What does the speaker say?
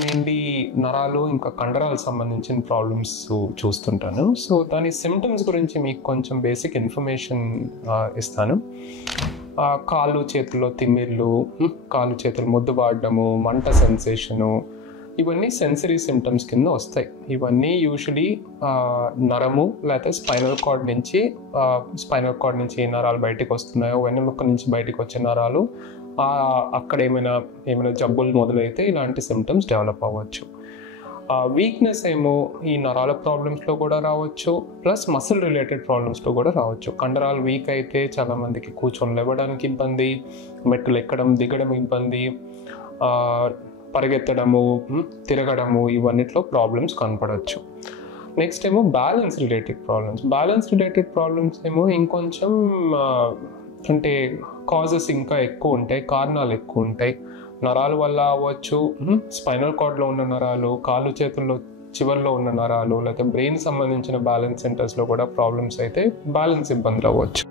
Mainly నరాలు ఇంకా కండరాలకు సంబంధించిన ప్రాబ్లమ్స్ చూస్తుంటాను. సో దాని సిమ్టమ్స్ గురించి మీకు కొంచెం బేసిక్ ఇన్ఫర్మేషన్ ఇస్తాను. కాళ్ళు చేతుల్లో తిమ్మిర్లు, కాళ్ళు చేతులు మొద్దుబారడము, మంట సెన్సేషను, ఇవన్నీ సెన్సరీ సిమ్టమ్స్ కింద వస్తాయి. ఇవన్నీ యూజువలీ నరము లేకపోతే స్పైనల్ కార్డ్ నుంచి ఏ నరాలు బయటకు వస్తున్నాయో, వెన్నెముక నుంచి బయటకు వచ్చే నరాలు అక్కడ ఏమైనా జబ్బులు మొదలైతే ఇలాంటి సిమ్టమ్స్ డెవలప్ అవ్వచ్చు. వీక్నెస్ ఏమో ఈ నరాల ప్రాబ్లమ్స్లో కూడా రావచ్చు, ప్లస్ మసిల్ రిలేటెడ్ ప్రాబ్లమ్స్లో కూడా రావచ్చు. కండరాలు వీక్ అయితే చాలామందికి కూర్చొని లేవడానికి ఇబ్బంది, మెట్టులు ఎక్కడం దిగడం ఇబ్బంది, పరిగెత్తడము, తిరగడము, ఇవన్నిట్లో ప్రాబ్లమ్స్ కనపడవచ్చు. నెక్స్ట్ ఏమో బ్యాలెన్స్ రిలేటెడ్ ప్రాబ్లమ్స్ ఏమో ఇంకొంచెం అంటే కాజెస్ ఇంకా ఎక్కువ ఉంటాయి, కారణాలు ఎక్కువ ఉంటాయి. నరాల వల్ల అవ్వచ్చు, స్పైనల్ కార్డ్లో ఉన్న నరాలు, కాళ్ళు చేతుల్లో చివరిలో ఉన్న నరాలు, లేకపోతే బ్రెయిన్ సంబంధించిన బ్యాలెన్స్ సెంటర్స్లో కూడా ప్రాబ్లమ్స్ అయితే బ్యాలెన్స్ ఇబ్బందులు అవ్వచ్చు.